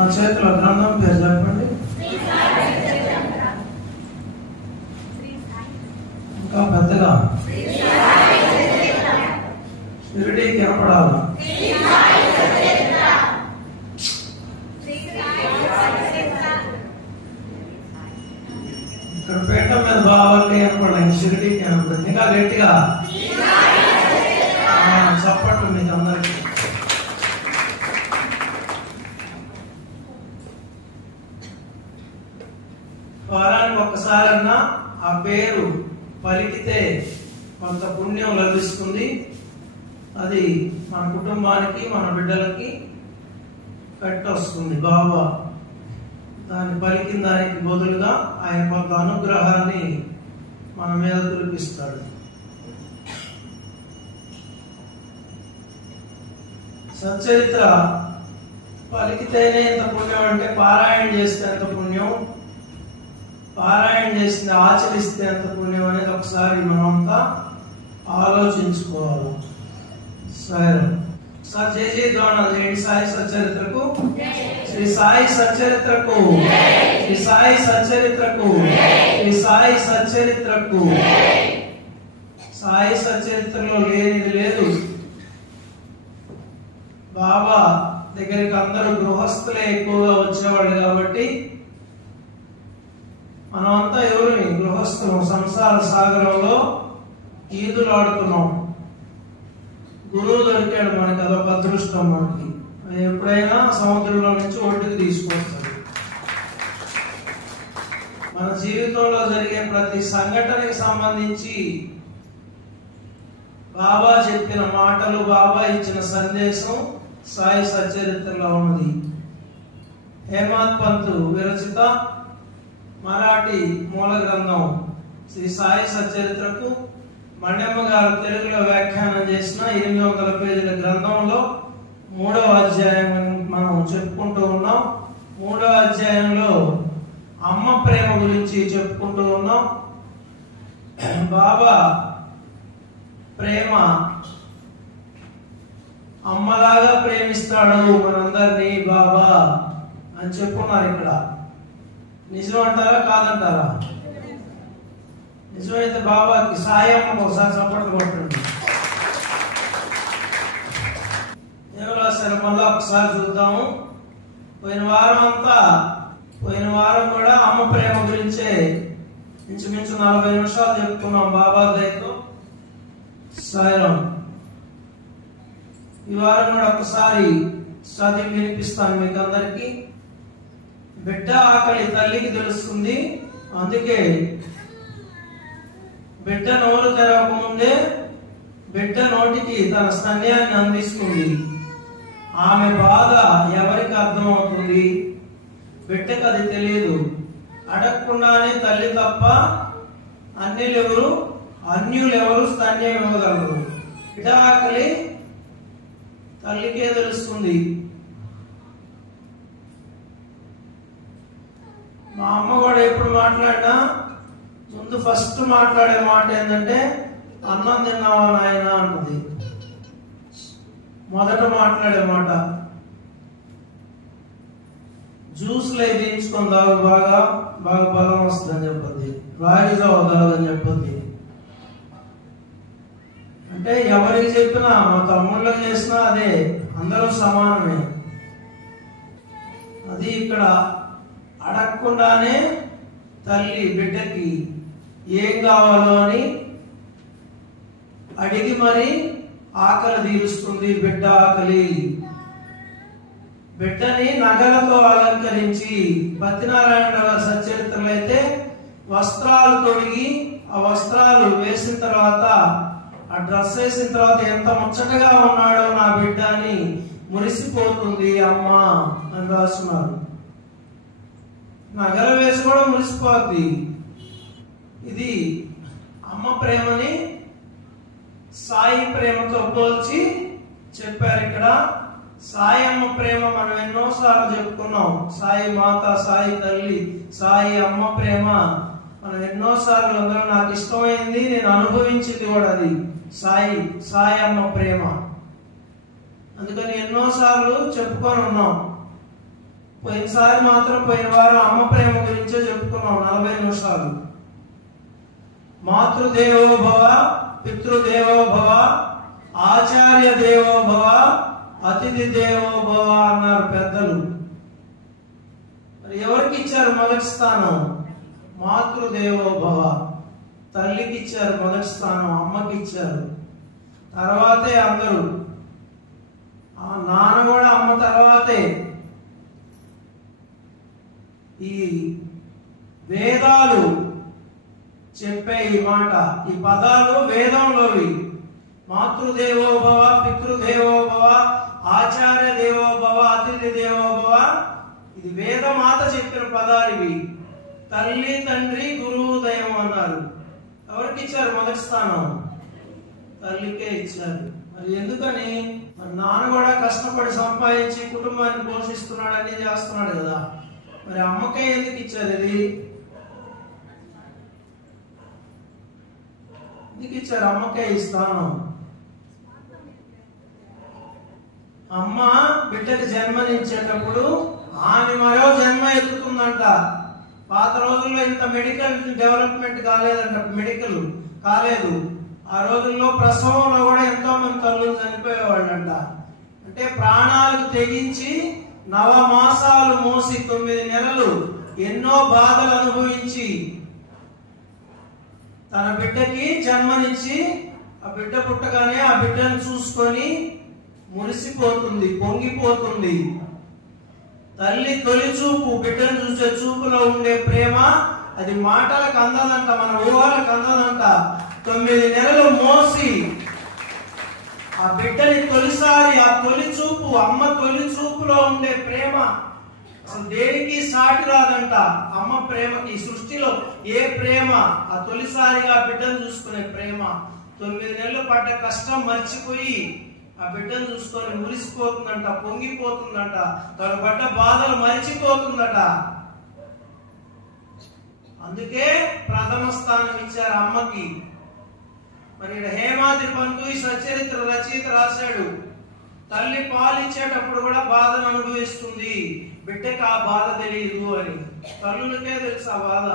నా చేతిలో గ్రంథం పేరు చెప్పండి. ఇంకా పెద్దగా షిరిడీకి కనపడాలి. ఇక్కడ పీఠం మీద బావాలి కనపడాలి. షిరిడీకి కనపడింది. ఇంకా గట్టిగా చప్పట్లు మీకు అందరికి. వారానికి ఒక్కసారన్నా ఆ పేరు పలికితే కొంత పుణ్యం లభిస్తుంది. అది మన కుటుంబానికి మన బిడ్డలకి కట్టొస్తుంది. బాబా దాన్ని పలికిన దానికి బదులుగా ఆయన కొంత అనుగ్రహాన్ని మన మీద కురిపిస్తాడు. సచ్చరిత్ర పలికితేనే ఎంత పుణ్యం అంటే పారాయణ చేస్తే ఎంత పుణ్యం, పారాయణ చేసింది ఆచరిస్తే ఎంత పుణ్యం అనేది ఒకసారి మనమంతా ఆలోచించుకోవాలి. సరే సార్ జై జై ధ్వానాలు చేయండి. సాయి సచ్చరిత్రకు, శ్రీ సాయి సచ్చరిత్రకు, శ్రీ సాయి సచ్చరిత్రకు, శ్రీ సాయి సచ్చరిత్రకు. సాయి సచ్చరిత్రలో లేనిది లేదు. బాబా దగ్గరికి అందరూ గృహస్థులే ఎక్కువగా వచ్చేవాళ్ళు కాబట్టి మనమంతా ఎవరిని గృహస్థులు సంసార సాగరంలో ఈదులు ఆడుతున్నాం. గురువు దొరికాడు మనకి, అదొక అదృష్టం మనకి. ఎప్పుడైనా సముద్రంలో నుంచి ఒడ్డుకి తీసుకొస్తాడు. మన జీవితంలో జరిగే ప్రతి సంఘటనకి సంబంధించి బాబా చెప్పిన మాటలు, బాబా ఇచ్చిన సందేశం సాయి సచ్చరిత్రలో ఉన్నది. హేమంత్ పంత్ విరచిత మరాఠీ మూల గ్రంథం శ్రీ సాయి సచ్చరిత్రకు మణ్యమ్మ గారు తెలుగులో వ్యాఖ్యానం చేసిన 800 పేజీల గ్రంథంలో 3వ అధ్యాయం మనం చెప్పుకుంటూ ఉన్నాం. 3వ అధ్యాయంలో అమ్మ ప్రేమ గురించి చెప్పుకుంటూ ఉన్నాం. బాబా ప్రేమ అమ్మలాగా ప్రేమిస్తాడు మనందరినీ బాబా అని చెప్పున్నారు. ఇక్కడ నిజం అంటారా కాదంటారా? నిజమైతే బాబాకి సాయి అమ్మకు ఒకసారి చప్పట్లు కొట్టండి. ఏం రాశారు మళ్ళా ఒకసారి చూద్దాము. పోయిన వారం కూడా అమ్మ ప్రేమ గురించే ఇంచుమించు 40 నిమిషాలు చెప్పుకున్నాం బాబా దయతో. సాయిరాం. ఈ వారం కూడా ఒకసారి చదివి వినిపిస్తాను మీకు అందరికి. బిడ్డ ఆకలి తల్లికి తెలుస్తుంది, అందుకే బిడ్డ నోరు తెరవకముందే బిడ్డ నోటికి తన స్తన్యాన్ని అందిస్తుంది. ఆమె బాధ ఎవరికి అర్థమవుతుంది? బిడ్డకు అది తెలియదు. అడగకుండానే తల్లి తప్ప అన్యులెవరు స్తన్యం ఇవ్వగలరు. బిడ్డ ఆకలి తల్లికే తెలుస్తుంది. మా అమ్మ కూడా ఎప్పుడు మాట్లాడినా ముందు ఫస్ట్ మాట్లాడే మాట ఏంటంటే అన్నం తిన్నావా నాయన అన్నది. మొదట మాట్లాడే మాట. జ్యూస్లు అయితే తీయించుకొని తాగు, బాగా బలం వస్తుందని చెప్పద్ది. రాగి జావ తాగని చెప్పద్ది. అంటే ఎవరికి చెప్పినా, మా తమ్ముళ్ళకి చేసినా అదే, అందరూ సమానమే. అది ఇక్కడ అడగకుండానే తల్లి బిడ్డకి ఏం కావాలో అని అడిగి మరి ఆకలి తీరుస్తుంది. బిడ్డ ఆకలి. బిడ్డని నగలతో అలంకరించి, సత్యనారాయణ గారి సచ్చరిత్రలో అయితే వస్త్రాలు తొడిగి ఆ వస్త్రాలు వేసిన తర్వాత, ఆ డ్రెస్ వేసిన తర్వాత ఎంత ముచ్చటగా ఉన్నాడో నా బిడ్డ అని మురిసిపోతుంది అమ్మ అని రాస్తున్నారు. నగల వేసి కూడా మురిసిపోద్ది. ఇది అమ్మ ప్రేమని సాయి ప్రేమతో పోల్చి చెప్పారు ఇక్కడ. సాయి అమ్మ ప్రేమ మనం ఎన్నోసార్లు చెప్పుకున్నాం. సాయి మాత, సాయి తల్లి, సాయి అమ్మ ప్రేమ మనం ఎన్నోసార్లు అందరూ నాకు ఇష్టమైంది, నేను అనుభవించింది కూడా అది సాయి అమ్మ ప్రేమ. అందుకని ఎన్నోసార్లు చెప్పుకొని ఉన్నాం. పోయినసారి మాత్రం పోయిన వారం అమ్మ ప్రేమ గురించే చెప్పుకున్నాం 40 నిమిషాలు. మాతృదేవో భవ, పితృదేవో భవ, ఆచార్య దేవో భవ, అతిథి దేవో భవ అన్నారు పెద్దలు. మరి ఎవరికి ఇచ్చారు మొదటి స్థానం? మాతృదేవో భవ, తల్లికి ఇచ్చారు మొదటి స్థానం, అమ్మకి ఇచ్చారు. తర్వాతే అందరూ. ఆ నాన్న కూడా అమ్మ తర్వాతే. ఈ వేదాలు చెప్పే ఈ మాట, ఈ పదాలు వేదంలోవి. మాతృదేవో భవ, పితృదేవో భవ, ఆచార్య దేవో భవ, అతిథి దేవో భవ, ఇది వేదమాత చెప్పిన పదాలు ఇవి. తల్లి, తండ్రి, గురువు, దైవం అన్నారు. ఎవరికి ఇచ్చారు మొదటి స్థానం? తల్లికే ఇచ్చారు. మరి ఎందుకని? మరి నాన్న కూడా కష్టపడి సంపాదించి కుటుంబాన్ని పోషిస్తున్నాడు, అన్ని చేస్తున్నాడు కదా. మరి అమ్మకే ఎందుకు ఇచ్చారు? ఇది ఎందుకు ఇచ్చారు? అమ్మకే ఈ స్థానం. అమ్మ బిడ్డకి జన్మనిచ్చేటప్పుడు ఆమె మరో జన్మ ఎత్తుతుందంట. పాత రోజుల్లో ఇంత మెడికల్ డెవలప్మెంట్ కాలేదంట, మెడికల్ కాలేదు. ఆ రోజుల్లో ప్రసవంలో కూడా ఎంతో మంది తల్లులు చనిపోయేవాళ్ళంట. అంటే ప్రాణాలకు తెగించి 9 మాసాలు మోసి 9 నెలలు ఎన్నో బాధలు అనుభవించి తన బిడ్డకి జన్మనిచ్చి, ఆ బిడ్డ పుట్టగానే ఆ బిడ్డను చూసుకొని మురిసిపోతుంది, పొంగిపోతుంది. తల్లి తొలి చూపు, బిడ్డను చూసే చూపులో ఉండే ప్రేమ అది మాటలకు అందదంట, మన ఊహలకు అందదంట. 9 నెలలు మోసి ఆ బిడ్డని తొలిసారి, ఆ తొలి చూపు, అమ్మ తొలి చూపులో ఉండే ప్రేమ అసలు దేనికి సాటి రాదంట. అమ్మ ప్రేమకి సృష్టిలో ఏ ప్రేమ, ఆ తొలిసారిగా బిడ్డను చూసుకునే ప్రేమ. 9 నెలలు పడ్డ కష్టం మర్చిపోయి ఆ బిడ్డను చూసుకొని మురిసిపోతుందంట, పొంగిపోతుందంట, తను పడ్డ బాధలు మరిచిపోతుందట. అందుకే ప్రథమ స్థానం ఇచ్చారు అమ్మకి. మరి హేమాద్రి పంతు ఈ సచరిత్ర రచయిత రాశాడు. తల్లి పాలిచ్చేటప్పుడు కూడా బాధను అనుభవిస్తుంది, బిడ్డకి ఆ బాధ తెలియదు అని. తల్లులకే తెలుసు ఆ బాధ.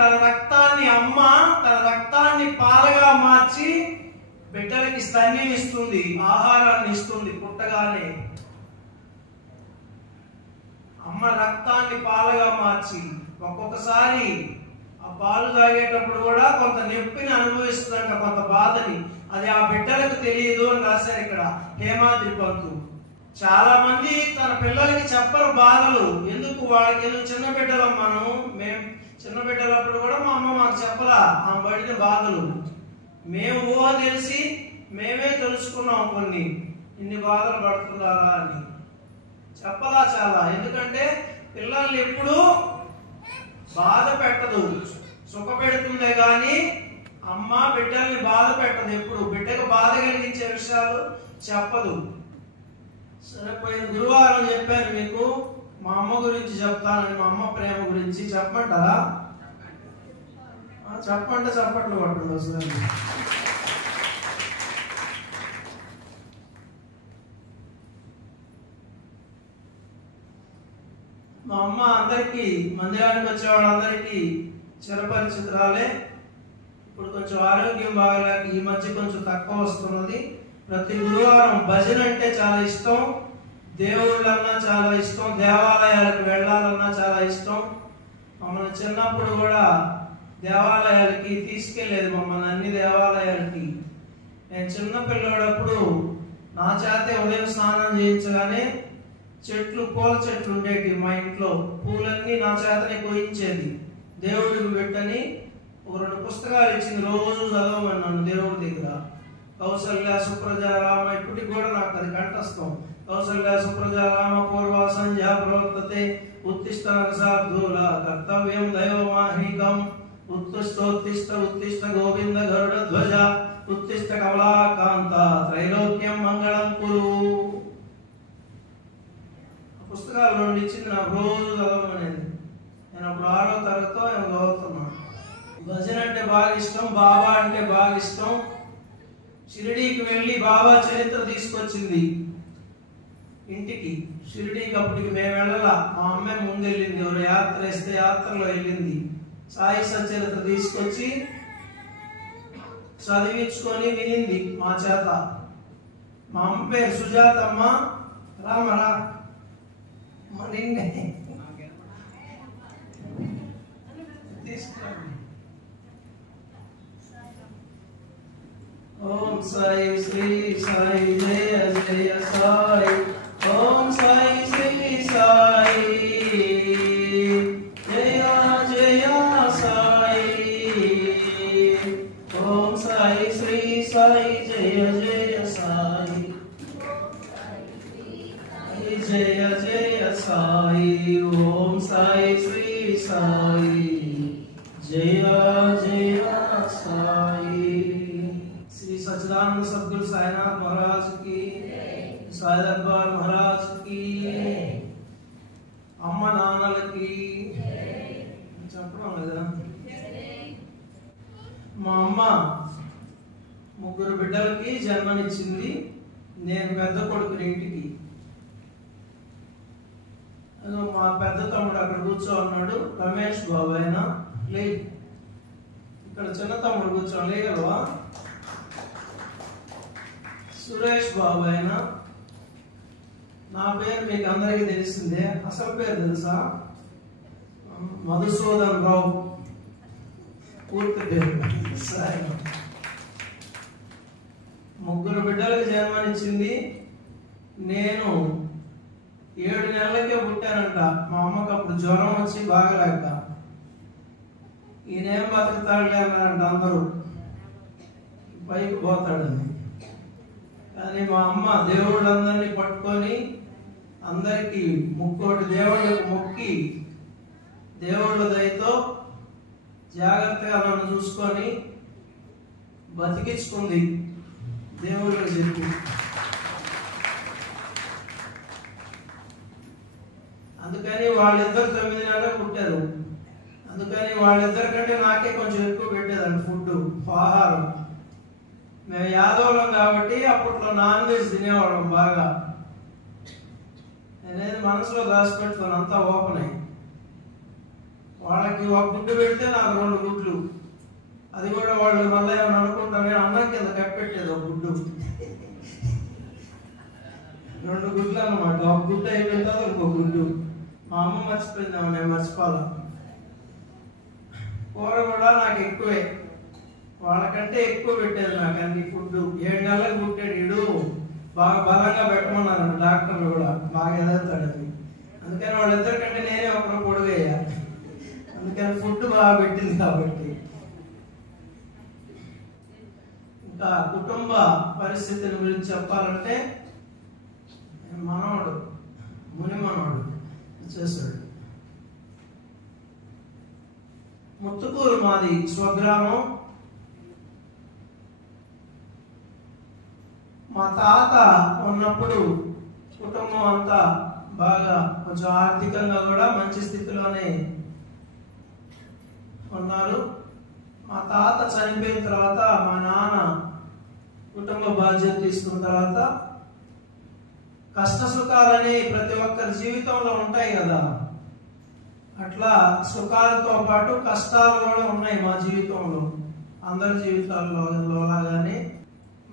తన రక్తాన్ని అమ్మ తన రక్తాన్ని పాలగా మార్చి బిడ్డలకి స్తన్యం ఇస్తుంది, ఆహారాన్ని ఇస్తుంది. పుట్టగానే అమ్మ రక్తాన్ని పాలగా మార్చి ఒక్కొక్కసారి ఆ పాలు తాగేటప్పుడు కూడా కొంత నొప్పిని అనుభవిస్తుందంట, కొంత బాధని. అది ఆ బిడ్డలకు తెలియదు అని రాశారు ఇక్కడ హేమాద్రి పంతు. చాలా మంది తన పిల్లలకి చెప్పరు బాధలు. ఎందుకు? వాళ్ళకి ఏదో చిన్న బిడ్డలం మేము చిన్న బిడ్డలప్పుడు కూడా మా అమ్మ మాకు చెప్పలా ఆ పడిన బాధలు. మేము ఊహ తెలిసి మేమే తెలుసుకున్నాం కొన్ని, ఇన్ని బాధలు పడుతున్నారా అని. చెప్పలా చాలా. ఎందుకంటే పిల్లల్ని ఎప్పుడు బాధ పెట్టదు, సుఖ పెడుతుందే గాని అమ్మ బిడ్డల్ని బాధ పెట్టదు. ఎప్పుడు బిడ్డకు బాధ కలిగించే విషయాలు చెప్పదు. సరే, పోయిన గురువారం చెప్పాను మీకు మా అమ్మ గురించి చెప్తానని. మా అమ్మ ప్రేమ గురించి చెప్పమంటారా? చెప్పంటే చప్పట్లు కొట్టండి ఒకసారి. మా అమ్మ అందరికీ, మందిరానికి వచ్చే వాళ్ళందరికీ చిరపరిచితురాలే. ఇప్పుడు కొంచెం ఆరోగ్యం బాగలేక ఈ మధ్య కొంచెం తక్కువ వస్తున్నది. ప్రతి గురువారం భజన అంటే చాలా ఇష్టం, దేవుళ్ళన్నా చాలా ఇష్టం, దేవాలయాలకు వెళ్ళాలన్నా చాలా ఇష్టం. మమ్మల్ని చిన్నప్పుడు కూడా దేవాలయాలకి తీసుకెళ్లేది, మమ్మల్ని అన్ని దేవాలయాలకి. నేను చిన్న పిల్లవాడప్పుడు నా చేతే ఉదయం స్నానం చేయించగానే పూల చెట్లు ఉండేవి మా ఇంట్లో. పూలన్నీ నా చేతనే కోయించేది. దేవుడికి పెట్టని ఒక 2 పుస్తకాలు ఇచ్చింది, రోజు చదవమని నన్ను దేవుడి దగ్గర. కౌసల్య సుప్రజ రామ, ఇప్పటికి కూడా నాకు అది కంఠస్థం. కౌసల్య సుప్రజ రామ పూర్వ సంధ్యా ప్రవర్తతే ఉత్తిష్ట నరసార్థూల కర్తవ్యం దైవమాహ్నికం ఉత్తిష్టోత్తిష్ట ఉత్తిష్ట గోవింద గరుడ ధ్వజ ఉత్తిష్ట కమలాకాంత త్రైలోక్యం మంగళం కురు. పుస్తకాలు 2 ఇచ్చింది నాకు, రోజు చదవమనేది. నేను అప్పుడు 6వ తరగతితో చదువుతున్నాను. భజన అంటే బాగా ఇష్టం, బాబా అంటే బాగా ఇష్టం. షిరిడీకి వెళ్ళి బాబా చరిత్ర తీసుకొచ్చింది. ఇంటికి. షిరిడీకి అప్పటికి మేము వెళ్ళాల, మా అమ్మే ముందు వెళ్ళింది. ఎవరు యాత్ర వేస్తే యాత్రలో వెళ్ళింది. సాయి సచరిత్ర తీసుకొచ్చి చదివించుకొని వినింది మా చేత. మా అమ్మ పేరు సుజాతమ్మ. రామరా నిన్నే తీసుకురండి. ఓం సాయి శ్రీ సాయి జయ జయ సాయి. ఓం సాయి శ్రీ సాయి జయ జయ సాయి. ఓం సాయి శ్రీ సాయి జయ జయ సాయి. జయ జయ సాయి. ఓం సాయి శ్రీ సాయి జయ జయ సాయి. श्री सच्चिदानंद सद्गुरु साईनाथ महाराज की, साई दरबार महाराज की, అమ్మ నాన్నలకి చెప్పడం లేదా. మా అమ్మ ముగ్గురు బిడ్డలకి జన్మనిచ్చింది. నేను పెద్ద కొడుకుని ఇంటికి. మా పెద్ద తమ్ముడు అక్కడ కూర్చో ఉన్నాడు, రమేష్ బాబు. ఆయన లే, ఇక్కడ చిన్న తమ్ముడు కూర్చోని లేగలవా, సురేష్ బాబు. ఆయన నా పేరు మీకు అందరికీ తెలిసిందే. అసలు పేరు తెలుసా? మధుసూదన్ రావు. పూర్తి పేరు సాయి. ముగ్గురు బిడ్డలకు జన్మనిచ్చింది. నేను 7 నెలలకే పుట్టానంట. మా అమ్మకి అప్పుడు జ్వరం వచ్చి బాగలేక, ఈయనేం బతుకుతాడులే అన్నారంట అందరూ, పైకి పోతాడని. కానీ మా అమ్మ దేవుళ్ళందరినీ పట్టుకొని అందరికీ ముక్కోటి దేవుళ్ళకు మొక్కి దేవుళ్ళ దయతో జాగ్రత్తగా నన్ను చూసుకొని బతికించుకుంది దేవుళ్ళకి చెప్పి. అందుకని వాళ్ళిద్దరు 9 నెలలకు పుట్టారు. అందుకని వాళ్ళిద్దరి కంటే నాకే కొంచెం ఎక్కువ పెట్టేదండి ఫుడ్, ఆహారం. మేము యాదవులం కాబట్టి అప్పట్లో నాన్ వెజ్ తినేవాళ్ళం బాగా. నేనేది మనసులో దాచిపెట్టుకొని అంతా ఓపెన్ అయ్యి, వాళ్ళకి ఒక గుడ్డు పెడితే నాకు 2 గుడ్లు. అది కూడా వాళ్ళు మళ్ళీ ఏమని అనుకుంటానే, అన్నం కింద కప్పెట్టేది ఒక గుడ్డు. 2 గుడ్లు అన్నమాట. ఒక గుడ్డు అయిపోయిన తర్వాత ఇంకో గుడ్డు. మా అమ్మ మర్చిపోయిందేమో, నేను మర్చిపోవాలా. కూర కూడా నాకు ఎక్కువే, వాళ్ళకంటే ఎక్కువ పెట్టేది నాకు అన్ని ఫుడ్. 7 నెలలకు పుట్టాడు వీడు, బాగా బలంగా పెట్టమన్నారు డాక్టర్లు కూడా, బాగా ఎదుగుతాడని. అందుకని వాళ్ళిద్దరికంటే నేనే ఒకరు పొడుగయ్యా. అందుకని ఫుడ్ బాగా పెట్టింది కాబట్టి. ఇంకా కుటుంబ పరిస్థితుల గురించి చెప్పాలంటే, మనవడు ముని మనవడు చేశాడు. ముత్తుకూరు మాది స్వగ్రామం. మా తాత ఉన్నప్పుడు కుటుంబం అంతా బాగా కొంచెం ఆర్థికంగా కూడా మంచి స్థితిలోనే ఉన్నారు. మా తాత చనిపోయిన తర్వాత మా నాన్న కుటుంబ బాధ్యత తీసుకున్న తర్వాత, కష్ట సుఖాలని ప్రతి ఒక్కరి జీవితంలో ఉంటాయి కదా, అట్లా సుఖాలతో పాటు కష్టాలు కూడా ఉన్నాయి మా జీవితంలో, అందరి జీవితాల్లో లాగానే.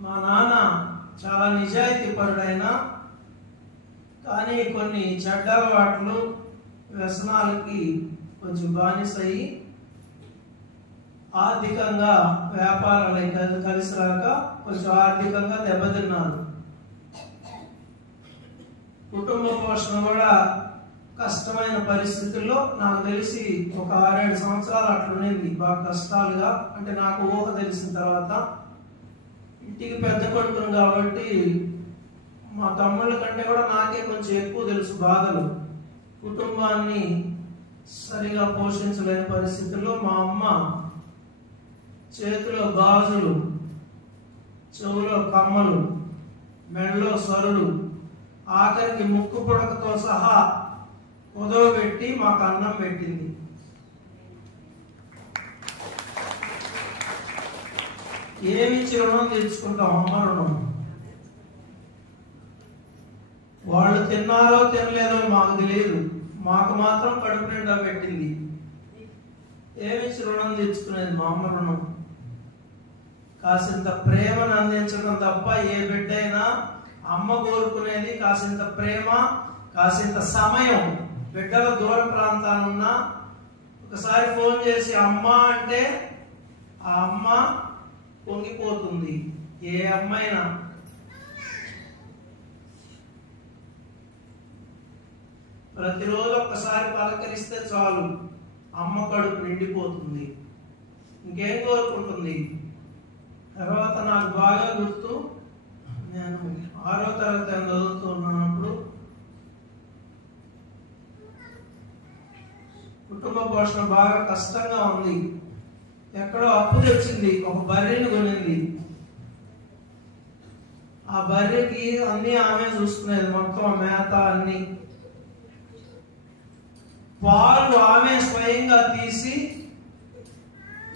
మా నాన్న చాలా నిజాయితీ పరుడైన, కానీ కొన్ని చెడ్డ అలవాట్లు, వ్యసనాలకి కొంచెం బానిసయి ఆర్థికంగా వ్యాపారాలు కలిసి రాక కొంచెం ఆర్థికంగా దెబ్బతిన్నారు. కుటుంబ పోషణ కూడా కష్టమైన పరిస్థితుల్లో, నాకు తెలిసి ఒక 6-7 సంవత్సరాలు అట్లుండింది బాగా కష్టాలుగా. అంటే నాకు ఊహ తెలిసిన తర్వాత, ఇంటికి పెద్ద కొడుకును కాబట్టి మా తమ్ముళ్ళ కంటే కూడా నాకే కొంచెం ఎక్కువ తెలుసు బాధలు. కుటుంబాన్ని సరిగా పోషించలేని పరిస్థితుల్లో మా అమ్మ చేతిలో గాజులు, చెవులో కమ్మలు, మెడలో సరులు, ఆఖరికి ముక్కు పుడకతో సహా కుదవబెట్టి మాకు అన్నం పెట్టింది. ఏమిచ్చి రుణం తీర్చుకుంటాం? అమ్మ రుణం. వాళ్ళు తిన్నారో తినలేదో మాకు తెలియదు, మాకు మాత్రం కడుపు నిండా పెట్టింది. ఏమిచ్చి రుణం తీర్చుకునేది? మా అమ్మ రుణం. కాసింత ప్రేమను అందించడం తప్ప ఏ బిడ్డ అయినా అమ్మ కోరుకునేది కాసింత ప్రేమ, కాసింత సమయం. బిడ్డల దూర ప్రాంతానున్నా ఒకసారి ఫోన్ చేసి అమ్మ అంటే ఆ అమ్మ పొంగిపోతుంది. ఏ అమ్మైనా ప్రతిరోజు ఒక్కసారి పలకరిస్తే చాలు, అమ్మ కడుపు నిండిపోతుంది. ఇంకేం కోరుకుంటుంది? తర్వాత నాకు బాగా గుర్తు, నేను 6వ తరగతి చదువుతున్నప్పుడు కుటుంబ పోషణ బాగా కష్టంగా ఉంది. ఎక్కడో అప్పు తెచ్చింది, ఒక బర్రెని కొనింది. ఆ బర్రెకి అన్ని ఆమె చూసుకునేది, మొత్తం మేత అన్ని. పాలు ఆమె స్వయంగా తీసి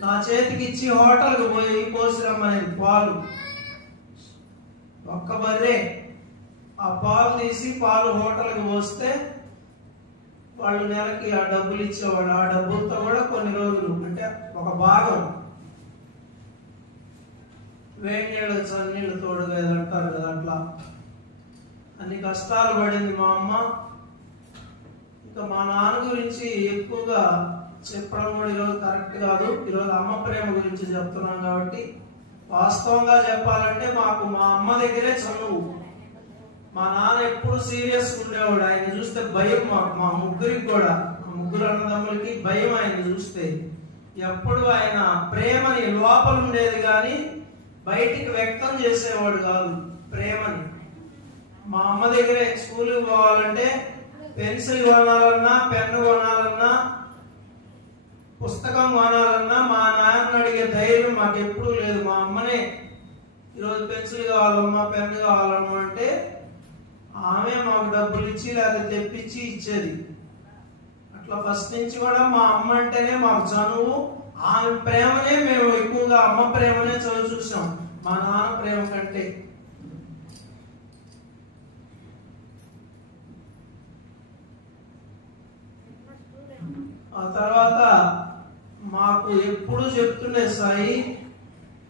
నా చేతికి ఇచ్చి హోటల్కి పోయి పోసిరమ్మనేది. పాలు ఒక్క బర్రే. ఆ పాలు తీసి పాలు హోటల్కి పోస్తే వాళ్ళు నెలకి ఆ డబ్బులు ఇచ్చేవాళ్ళు. ఆ డబ్బులతో కూడా కొన్ని రోజులు, అంటే ఒక భాగం వేడి నీళ్ళకి చన్నీళ్ళు తోడుగా అంటారు కదా, అట్లా అన్ని కష్టాలు పడింది మా అమ్మ. ఇంకా మా నాన్న గురించి ఎక్కువగా చెప్పడం కూడా ఈరోజు కరెక్ట్ కాదు. ఈరోజు అమ్మ ప్రేమ గురించి చెప్తున్నాం కాబట్టి వాస్తవంగా చెప్పాలంటే మాకు మా అమ్మ దగ్గరే చనువు. మా నాన్న ఎప్పుడు సీరియస్ ఉండేవాడు. ఆయన చూస్తే భయం మాకు, మా ముగ్గురికి కూడా, మా ముగ్గురు అన్నదమ్ములకి భయం ఆయన చూస్తే. ఎప్పుడు ఆయన ప్రేమని లోపల ఉండేది కానీ బయటికి వ్యక్తం చేసేవాడు కాదు ప్రేమని. మా అమ్మ దగ్గరే స్కూల్కి పోవాలంటే పెన్సిల్ కొనాలన్నా, పెన్ను కొనాలన్నా, పుస్తకం కొనాలన్నా మా నాన్న అడిగే ధైర్యం మాకు ఎప్పుడూ లేదు. మా అమ్మనే ఈరోజు పెన్సిల్ కావాలమ్మా, పెన్ను కావాలమ్మా అంటే ఆమె మాకు డబ్బులు ఇచ్చి లేదా తెప్పించి ఇచ్చేది. అట్లా ఫస్ట్ నుంచి కూడా మా అమ్మ అంటేనే మాకు చనువు. ఆమె ప్రేమనే మేము ఎక్కువగా, అమ్మ ప్రేమనే చదువు చూసాం మా నాన్న ప్రేమ కంటే. ఆ తర్వాత మాకు ఎప్పుడు చెప్తుండే, సాయి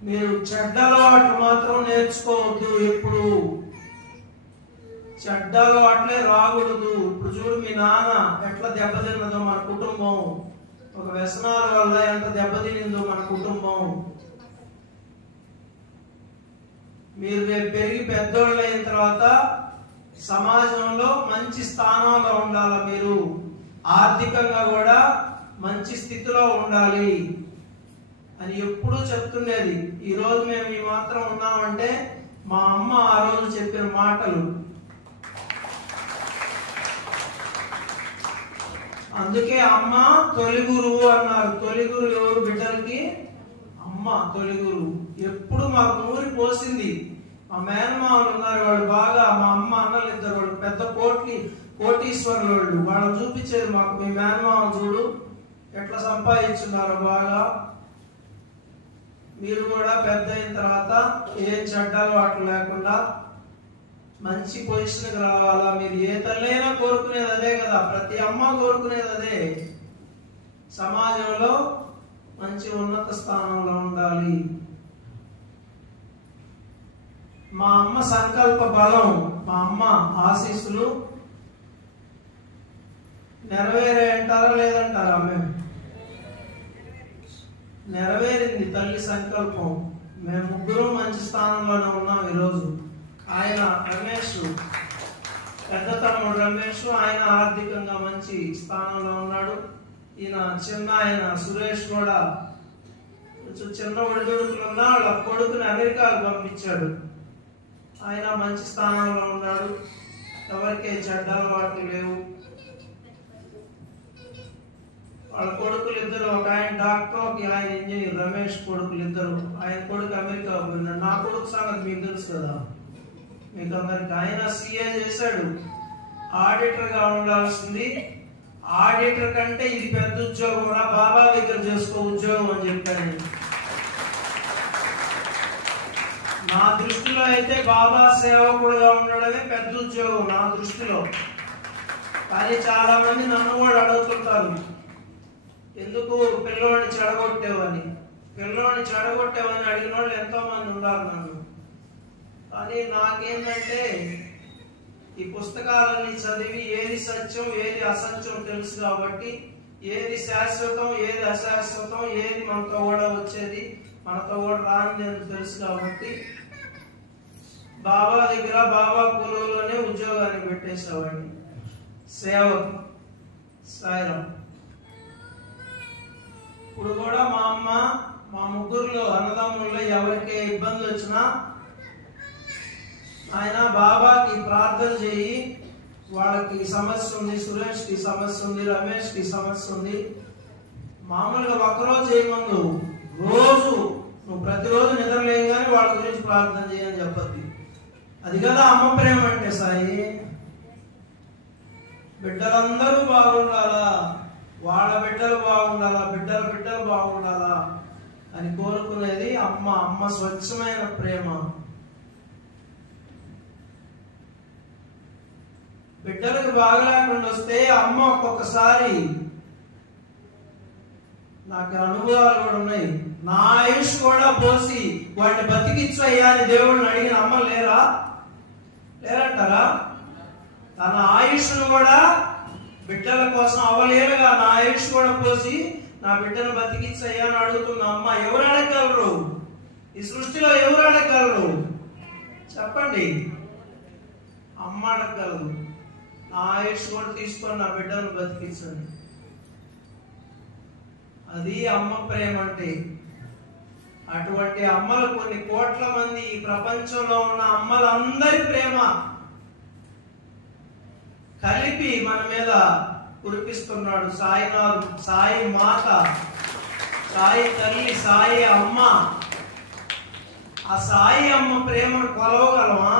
మీరు చెడ్డ అలవాట్లు మాత్రం నేర్చుకోవద్దు, ఎప్పుడు చెడ్డ అలవాట్లే రాకూడదు. ఇప్పుడు చూడు మీ నాన్న ఎట్లా దెబ్బతిన్నదో మన కుటుంబం, ఒక వ్యసనాల వల్ల ఎంత దెబ్బతినిందో మన కుటుంబం. మీరు రేపు పెరిగి పెద్దోళ్ళు అయిన తర్వాత సమాజంలో మంచి స్థానంలో ఉండాలి, మీరు ఆర్థికంగా కూడా మంచి స్థితిలో ఉండాలి అని ఎప్పుడూ చెప్తుండేది. ఈ రోజు మేము ఈ మాత్రం ఉన్నామంటే మా అమ్మ ఆ రోజు చెప్పిన మాటలు. అందుకే అమ్మ తొలి గురువు అన్నారు. తొలి గురువు ఎవరు బిడ్డలకి? అమ్మ తొలి గురువు. ఎప్పుడు మాకు నూరి పోసింది. మా మేనమామలు ఉన్నారు, వాళ్ళు బాగా, మా అమ్మ అన్నలు ఇద్దరు, వాళ్ళు పెద్ద కోటీశ్వరులు. వాళ్ళు చూపించేది మాకు, మీ మేనమామలు చూడు ఎట్లా సంపాదించున్నారు బాగా, మీరు కూడా పెద్ద అయిన తర్వాత ఏ చెడ్డలు అట్లా లేకుండా మంచి పొజిషన్కి రావాలా. మీరు ఏ తల్లైనా కోరుకునేది అదే కదా, ప్రతి అమ్మ కోరుకునేది అదే. సమాజంలో మంచి ఉన్నత స్థానంలో ఉండాలి. మా అమ్మ సంకల్ప బలం, మా అమ్మ ఆశీస్సులు నెరవేరే అంటారా లేదంటారా? మేము నెరవేరింది తల్లి సంకల్పం. మేము ముగ్గురు మంచి స్థానంలోనే ఉన్నాం ఈరోజు. ఆయన రమేష్, పెద్ద తమ్ముడు రమేష్, ఆయన ఆర్థికంగా మంచి స్థానంలో ఉన్నాడు. ఈయన చిన్న ఆయన సురేష్ కూడా కొంచెం చిన్న ఒడిదుడుకులు ఉన్నా వాళ్ళ కొడుకుని అమెరికాకు పంపించాడు. ఆయన మంచి స్థానంలో ఉన్నాడు. ఎవరికే చెడ్డ అలవాట్లు లేవు. వాళ్ళ కొడుకులు ఇద్దరు, ఒక ఆయన డాక్టర్, ఒక ఆయన ఇంజనీర్. రమేష్ కొడుకులు ఇద్దరు. ఆయన కొడుకు అమెరికా పోయినాడు. నా కొడుకు సంగతి మీకు తెలుసు కదా, మీకు అందరికి. ఆయన సిఏ చేశాడు. ఆడిటర్ గా ఉండాల్సింది, ఆడిటర్ కంటే ఇది పెద్ద ఉద్యోగం రా, బాబా దగ్గర చేసుకో ఉద్యోగం అని చెప్పాను. నా దృష్టిలో అయితే బాబా సేవకుడుగా ఉండడమే పెద్ద ఉద్యోగం నా దృష్టిలో. కానీ చాలా మంది నన్ను కూడా అడుగుతుంటారు, ఎందుకు పిల్లోడిని చెడగొట్టేవని. పిల్లోడిని చెడగొట్టేవని అడిగిన వాళ్ళు ఎంతో మంది ఉన్నారు నన్ను. కానీ నాకేంటంటే ఈ పుస్తకాలన్నీ చదివి ఏది సత్యం ఏది అసత్యం తెలుసు కాబట్టి, ఏది శాశ్వతం ఏది అశాశ్వతం, ఏది మనతో కూడా వచ్చేది మనతో కూడా రాని తెలుసు కాబట్టి బాబా దగ్గర బాబా కులులోనే ఉద్యోగాన్ని పెట్టేసేవాడిని, సేవకు. సాయిరాం. ఇప్పుడు కూడా మా అమ్మ మా ముగ్గురులో అన్నదమ్ముల్లో ఎవరికి ఇబ్బంది వచ్చినా ఆయన బాబాకి ప్రార్థన చేయి, వాళ్ళకి సమస్య ఉంది, సురేష్ కి సమస్య ఉంది, రమేష్ కి సమస్య ఉంది, మామూలుగా ఒక్కరోజు చేయమందు రోజు నువ్వు ప్రతిరోజు నిద్రలేయగానే వాళ్ళ గురించి ప్రార్థన చేయని చెప్పద్ది. అది కదా అమ్మ ప్రేమ అంటే. సాయి బిడ్డలందరూ బాగుండాలా, వాళ్ళ బిడ్డలు బాగుండాలా, బిడ్డలు బాగుండాలా అని కోరుకునేది అమ్మ. అమ్మ స్వచ్ఛమైన ప్రేమ. బిడ్డలకు బాగలేకుండా వస్తే అమ్మ ఒక్కొక్కసారి, నాకు అనుభవాలు కూడా ఉన్నాయి, నా ఆయుష్ కూడా పోసి వాడిని బతికిచ్చయ్యా అని దేవుడిని అడిగిన అమ్మ లేరంటారా? తన ఆయుష్ను కూడా బిడ్డల కోసం అవలేలుగా నా ఆయుష్ కూడా పోసి నా బిడ్డను బతికిచ్చయ్యా అని అడుగుతున్న అమ్మ ఎవరు అడగగలరు? ఈ సృష్టిలో ఎవరు అడగగలరు చెప్పండి? అమ్మ అడగగలరు. నా ఆయుష్ కూడా తీసుకొని నా బిడ్డను బతికించండి. అది అమ్మ ప్రేమ అంటే. అటువంటి అమ్మలు కొన్ని కోట్ల మంది ఈ ప్రపంచంలో ఉన్న అమ్మలందరి ప్రేమ కలిపి మన మీద కురిపిస్తున్నాడు సాయినాథ్, సాయి మాత, సాయి తల్లి, సాయి అమ్మ. ఆ సాయి అమ్మ ప్రేమను కొలవగలమా?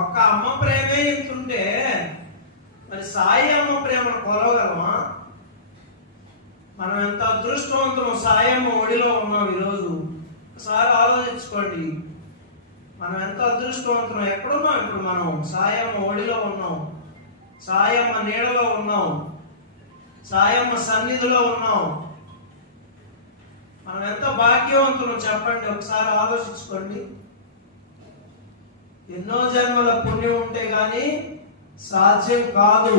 ఒక్క అమ్మ ప్రేమే ఇంతుంటే మరి సాయి అమ్మ ప్రేమను కొలవగలమా? మనం ఎంత అదృష్టవంతులు సాయి అమ్మ ఒడిలో ఉన్నాం ఈరోజు. ఒకసారి ఆలోచించుకోండి, మనం ఎంత అదృష్టవంతులం. ఎక్కడున్నాం ఇప్పుడు? మనం సాయమ్మ ఒడిలో ఉన్నాం, సాయమ్మ నీడలో ఉన్నాం, సాయమ్మ సన్నిధిలో ఉన్నాం. మనం ఎంత భాగ్యవంతులు చెప్పండి, ఒకసారి ఆలోచించుకోండి. ఎన్నో జన్మల పుణ్యం ఉంటే గాని సాధ్యం కాదు.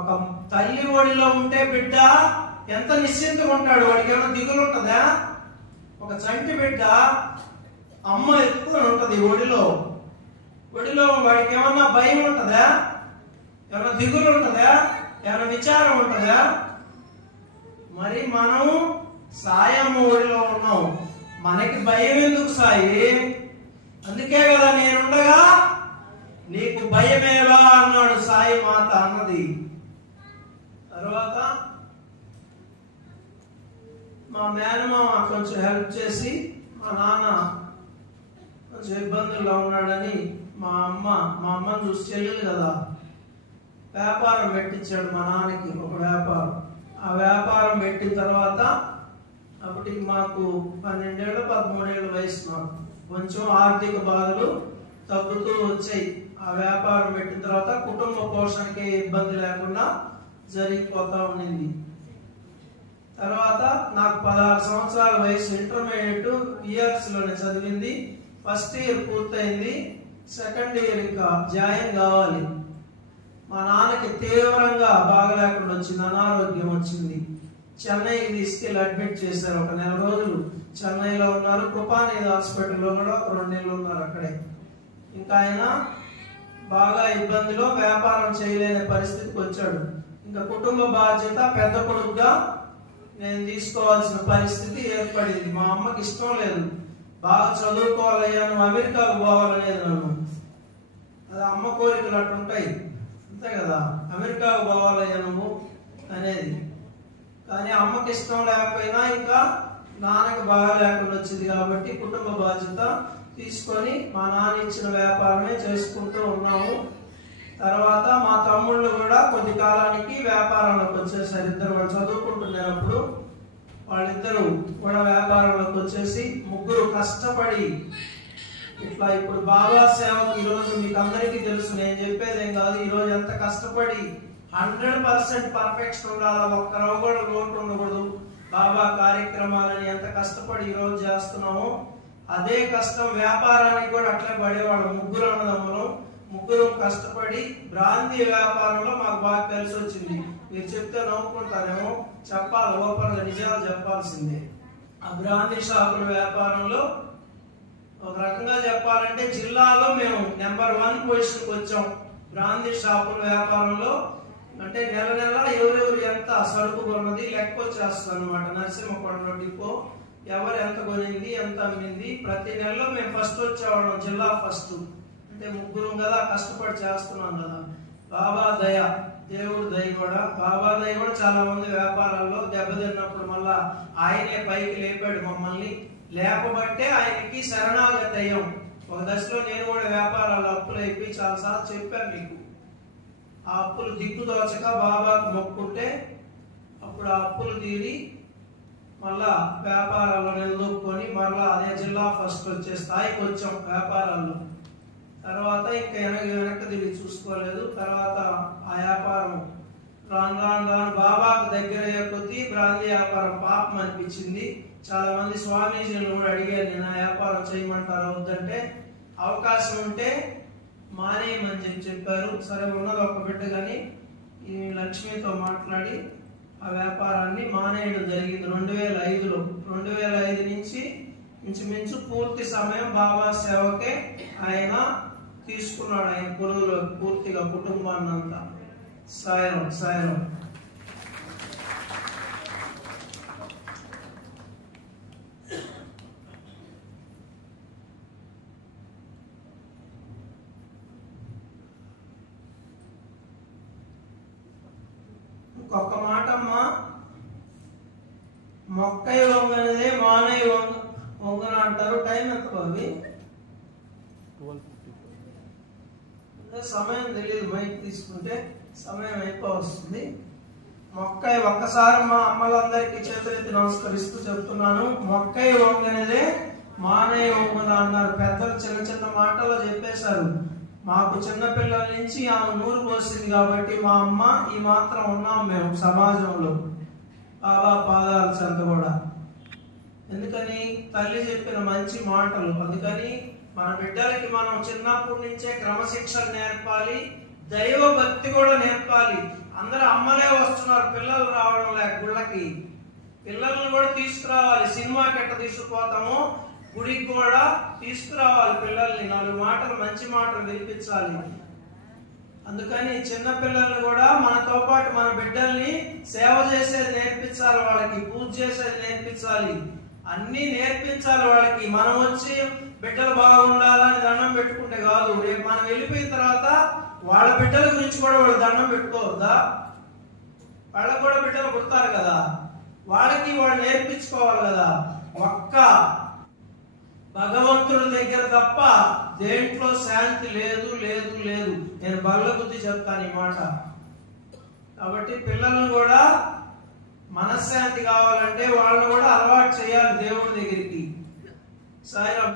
ఒక తల్లి ఒడిలో ఉంటే బిడ్డ ఎంత నిశ్చింతగా ఉంటాడు, వాడికి ఏమైనా దిగులు ఉంటుందా? ఒక చంటి బిడ్డ అమ్మ ఎత్తుకుని ఉంటది ఒడిలో, వాడికి ఏమన్నా భయం ఉంటుందా? ఏమైనా దిగులు ఉంటుందా? ఏమైనా విచారం ఉంటుందా? మరి మనం సాయమ్మ ఒడిలో ఉన్నాం, మనకి భయం ఎందుకు సాయి? అందుకే కదా నేనుండగా నీకు భయమేలా అన్నాడు సాయి మాత అన్నది. తర్వాత మా మేనమామ కొంచెం హెల్ప్ చేసి, మా నాన్న కొంచెం ఇబ్బందుల్లో ఉన్నాడని మా అమ్మని చూసి చెల్లెలు కదా వ్యాపారం పెట్టించాడు మా నాన్నకి, ఒక వ్యాపారం. ఆ వ్యాపారం పెట్టిన తర్వాత అప్పటికి మాకు 12 ఏళ్ళు 13 ఏళ్ళ వయసు. మాకు కొంచెం ఆర్థిక బాధలు తగ్గుతూ వచ్చాయి. ఆ వ్యాపారం పెట్టిన తర్వాత కుటుంబ పోషణకి ఇబ్బంది లేకుండా జరిగిపోతా ఉండింది. తర్వాత నాకు 16 సంవత్సరాల వయసు, ఇంటర్మీడియట్ ఇయర్స్ లోనే చదివింది. ఫస్ట్ ఇయర్ పూర్తయింది, సెకండ్ ఇయర్ ఇంకా జాయిన్ కావాలి. మా నాన్నకి తీవ్రంగా బాగలేకుండా వచ్చింది, అనారోగ్యం వచ్చింది. చెన్నైకి తీసుకెళ్లి అడ్మిట్ చేశారు. ఒక 9 రోజులు చెన్నైలో ఉన్నారు. కృపానిధి హాస్పిటల్లో కూడా ఒక 2 నెలలు ఉన్నారు అక్కడే. ఇంకా ఆయన బాగా ఇబ్బందిలో వ్యాపారం చేయలేని పరిస్థితికి వచ్చాడు. ఇంకా కుటుంబ బాధ్యత పెద్ద కొడుకుగా నేను తీసుకోవాల్సిన పరిస్థితి ఏర్పడింది. మా అమ్మకి ఇష్టం లేదు, బాగా చదువుకోవాలయ్యా, నువ్వు అమెరికాకు పోవాలనేది నన్ను. అది అమ్మ కోరికలు అట్టుంటాయి, అంతే కదా, అమెరికాకు పోవాలయ్యా నువ్వు అనేది. కానీ అమ్మకి ఇష్టం లేకపోయినా ఇంకా నాన్నకి బాగా లేకుండా వచ్చింది కాబట్టి కుటుంబ బాధ్యత తీసుకొని మా నాన్న ఇచ్చిన వ్యాపారమే చేసుకుంటూ ఉన్నాము. తర్వాత మా తమ్ముళ్ళు కూడా కొద్ది కాలానికి వ్యాపారంలోకి వచ్చేసారు. ఇద్దరు వాళ్ళు చదువుకుంటున్నప్పుడు వాళ్ళిద్దరూ కూడా వ్యాపారంలోకి వచ్చేసి ముగ్గురు కష్టపడి ఇట్లా ఇప్పుడు బాబా సేవకు ఈ రోజు మీకు అందరికీ తెలుసు, నేను చెప్పేదేం కాదు. ఈ రోజు ఎంత కష్టపడి 100% పర్ఫెక్షన్ ఉండాలి, ఒక్క రవ్వ కూడా లోటు ఉండకూడదు. బాబా కార్యక్రమాలని ఎంత కష్టపడి ఈ రోజు చేస్తున్నామో అదే కష్టం వ్యాపారానికి కూడా అట్లే పడేవాడు. ముగ్గురు అన్నదమ్ములు, ముగ్గురు కష్టపడి బ్రాంతి వ్యాపారంలో మాకు బాగా కలిసి వచ్చింది. మీరు చెప్తే నవ్వుకుంటారేమో, చెప్పాలి, ఓపెన్గా నిజాలు చెప్పాల్సిందే. ఆ బ్రాంతి షాపుల వ్యాపారంలో ఒక రకంగా చెప్పాలంటే జిల్లాలో మేము నెంబర్ 1 పొజిషన్కి వచ్చాం బ్రాంతి షాపుల వ్యాపారంలో. అంటే నెల నెల ఎవరెవరు ఎంత సరుకు కొన్నది లెక్క వచ్చేస్తుంది అనమాట. నరసింహకొండ డిపో ఎవరు ఎంత కొనింది, ఎంత అమ్మింది, ప్రతి నెలలో మేము ఫస్ట్ వచ్చేవాళ్ళం, జిల్లా ఫస్ట్. అంటే ముగ్గురు కదా కష్టపడి చేస్తున్నాం కదా. బాబా దయ, దేవుడు దయ కూడా, బాబా దయ కూడా చాలా మంది వ్యాపారాల్లో దెబ్బతిన్నప్పుడు మళ్ళా ఆయనే పైకి లేపాడు మమ్మల్ని. లేపబట్టే ఆయనకి శరణాగతి అయ్యాం. ఒక దశలో నేను కూడా వ్యాపారాలు అప్పులు అయిపోయి చాలాసార్లు చెప్పాను మీకు. ఆ అప్పులు దిక్కుదోచక బాబాకు మొక్కుంటే అప్పుడు ఆ అప్పులు తీరి మళ్ళా వ్యాపారాల్లో నిలదొక్కుని మరలా అదే జిల్లా ఫస్ట్ వచ్చే స్థాయికి వచ్చాం వ్యాపారాల్లో. తర్వాత ఇంకా వెనక్కి తిరిగి చూసుకోలేదు. తర్వాత ఆ వ్యాపారం రాను రాను రాను బాబాకు దగ్గర అయ్యే కొద్దీ బ్రాంతి వ్యాపారం పాపం అనిపించింది. చాలా మంది స్వామీజీలు కూడా అడిగారు, నేను ఆ వ్యాపారం చేయమంటారా వద్దంటే, అవకాశం ఉంటే మానేయమని చెప్పారు. సరే ఉన్నది ఒక బిడ్డ కానీ ఈ లక్ష్మితో మాట్లాడి ఆ వ్యాపారాన్ని మానేయడం జరిగింది 2005లో. 2005 నుంచి ఇంచుమించు పూర్తి సమయం బాబా సేవకే ఆయన తీసుకున్నాడు. ఆయన గురువులో పూర్తిగా కుటుంబాన్ని అంతా. సాయం సాయం ఇంకొక మాట అమ్మా, మొక్కై వంగనిదే మానై వంగన అంటారు. టైం ఎంత బాబీ? సమయం తెలియదు, మైక్ తీసుకుంటే సమయం ఎక్కువ వస్తుంది. మొక్కై ఒక్కసారి మా అమ్మలందరికీ చేతులెత్తి నమస్కరిస్తూ చెప్తున్నాను, మొక్కై వంగనిదే మానై వంగన అన్నారు. పెద్దలు చిన్న చిన్న మాటల్లో చెప్పేశారు. మాకు చిన్నపిల్లల నుంచి ఆమె నూరు పోసింది కాబట్టి మా అమ్మ ఈ మాత్రం ఉన్నాం మేము సమాజంలో, బాబా పాదాల చెంత కూడా. ఎందుకని? తల్లి చెప్పిన మంచి మాటలు. అందుకని మన బిడ్డలకి మనం చిన్నప్పటి నుంచే క్రమశిక్షణ నేర్పాలి, దైవ భక్తి కూడా నేర్పాలి. అందరూ అమ్మలే వస్తున్నారు, పిల్లలు రావడం లేక గుళ్ళకి. పిల్లలను కూడా తీసుకురావాలి. సినిమాకి ఎట్ట తీసుకుపోతామో గుడికి కూడా తీసుకురావాలి పిల్లల్ని. 4 మాటలు మంచి మాటలు వినిపించాలి. అందుకని చిన్న పిల్లల్ని కూడా మనతో పాటు మన బిడ్డల్ని సేవ చేసేది నేర్పించాలి, వాళ్ళకి పూజ చేసేది నేర్పించాలి, అన్ని నేర్పించాలి వాళ్ళకి. మనం వచ్చి బిడ్డలు బాగుండాలని దండం పెట్టుకుంటే కాదు, రేపు మనం వెళ్ళిపోయిన తర్వాత వాళ్ళ బిడ్డల గురించి కూడా వాళ్ళు దండం పెట్టుకోవద్దా? వాళ్ళకు కూడా బిడ్డలు పుడతారు కదా, వాళ్ళకి వాళ్ళు నేర్పించుకోవాలి కదా. ఒక్క భగవంతుడి దగ్గర తప్ప దేంట్లో శాంతి లేదు లేదు లేదు. నేను బల్ల బుద్ధి చెప్తాను ఈ మాట. కాబట్టి పిల్లలను కూడా మనశ్శాంతి కావాలంటే వాళ్ళని కూడా అలవాటు చేయాలి దేవుడి దగ్గరికి. సాయిరాం.